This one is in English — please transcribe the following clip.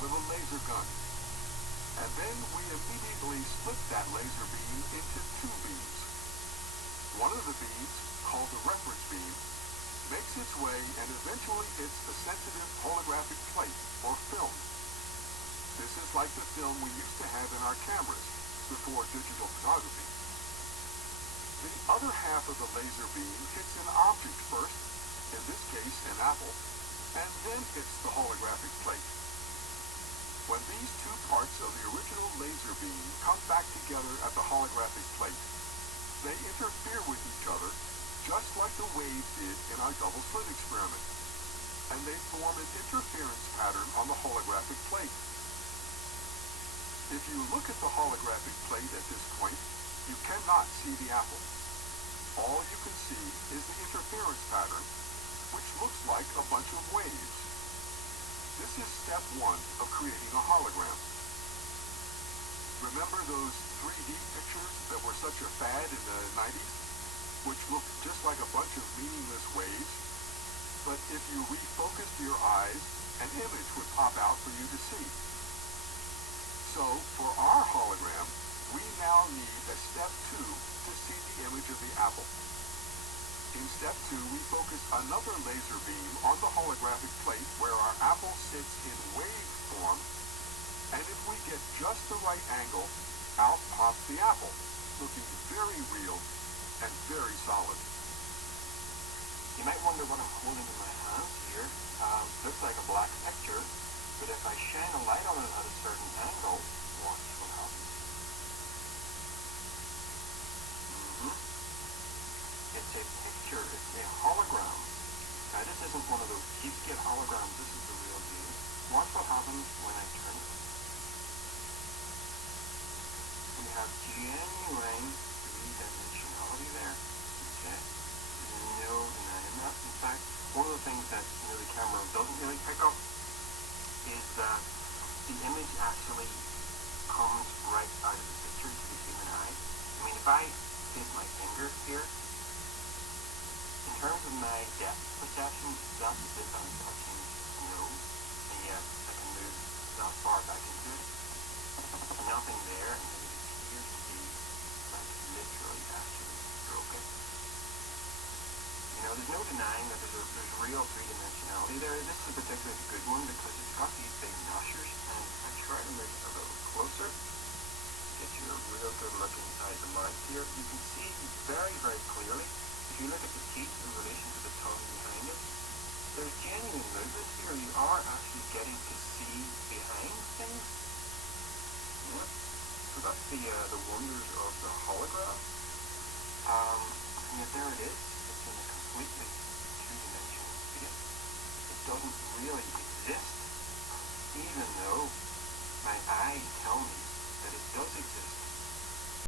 out of a laser gun. And then we immediately split that laser beam into two beams. One of the beams, called the reference beam, makes its way and eventually hits the sensitive holographic plate, or film. This is like the film we used to have in our cameras before digital photography. The other half of the laser beam hits an object first, in this case an apple, and then hits the holographic plate. When these two parts of the original laser beam come back together at the holographic plate, they interfere with each other just like the waves did in our double slit experiment, and they form an interference pattern on the holographic plate. If you look at the holographic plate at this point, you cannot see the apple. All you can see is the interference pattern, which looks like a bunch of waves. This is step one of creating a hologram. Remember those 3D pictures that were such a fad in the 90s, which looked just like a bunch of meaningless waves? But if you refocused your eyes, an image would pop out for you to see. So, for our hologram, we now need a step two to see the image of the apple. In step two, we focus another laser beam on the holographic plate where our apple sits in wave form, and if we get just the right angle, out pops the apple, looking very real and very solid. You might wonder what I'm holding in my hands here. Looks like a black picture, but if I shine a light on it at a certain angle, watch what happens. It's a picture, it's a hologram. Now this isn't one of those cheapskate holograms, this is the real deal. Watch what happens when I turn it. We have genuine three-dimensionality there. Okay? There's no denying that. In fact, one of the things that the camera doesn't really pick up is that the image actually comes right out of the picture to the human eye. I mean, if I take my finger here, in terms of my depth perception, that's as if I'm touching snow, and yet I can move that far back into it. Nothing there, and it appears to be like literally actually broken. There's no denying that there's real three-dimensionality there. This is a particularly good one because it's got these big notchers, and I try to move it a little closer, get you a real good look inside the mouth here. You can see very, very clearly. If you look at the teeth in relation to the tongue behind it, there's genuine movement here. You are actually getting to see behind things. So that's the wonders of the hologram. And yet there it is. It's in a completely two-dimensional space. It doesn't really exist